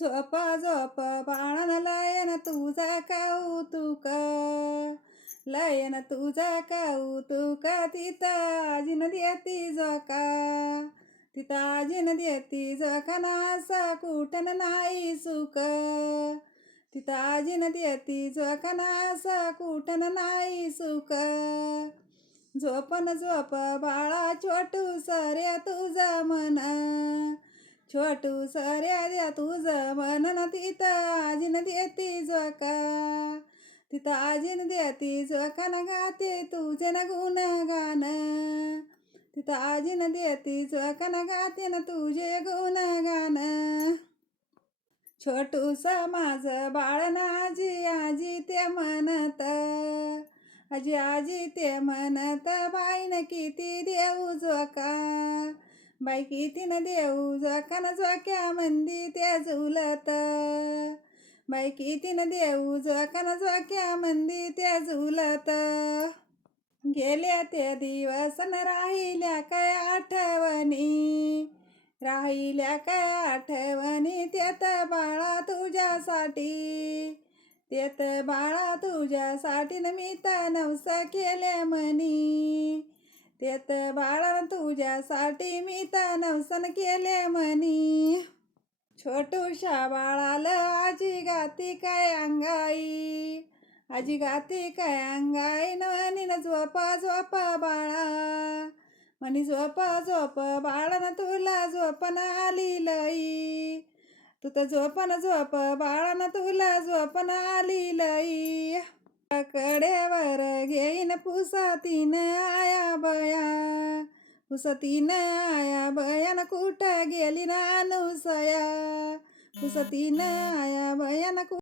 झोप झोप बाण लयन तुझा कौतुक. लयन तुझा कौतुक. तिथं आजीन देती जोका तिथं आजीन देती जोका नासा कुठन नाही सुख. तिथं आजीन देती जोका नासा कुठन नाही सुख. झोपन झोप बाळा छोटू सरे तुझा मना. छोटू सऱ्या द्या तुझं मन तिथं आजीन देती जोका. तिथं आजीन देती जोका न गाते तुझे न गुण गान तिथं आजीन देती जोका न गाते न तुझे गुण गान छोटू समाज बाळ न आजी आजी ते म्हणत. आजी आजी ते म्हणत बाईन किती बायकी तिनं देऊ जोका जाक्या मंदी ते उलत. बायकी तिनं देऊ जोका जाक्या मंदी त्याच उलत. गेल्या त्या दिवस राहिल्या काय आठवणी? राहिल्या काय आठवणी? त्यात बाळा तुझ्यासाठी. त्यात बाळा तुझ्यासाठी न मी तर नवस केले म्हणी तेत बाळा तुझ्यासाठी मी तर नवसन केले मनी छोटूशा बाळाला आजी गाती काय अंगाई? आजी गाती काय अंगाई? न म्हणी न झोप झोप बाळा. म्हणी झोप झोप बाळन तुला झोपन आली लई. तू तर झोपन झोप बाळानं तुला झोपन आली लई. कडेवर घेईन पुसातीन आया बया. पुसतीन आया बयान कुठं गेली ना अनुसया पुसतीन आया बयान कु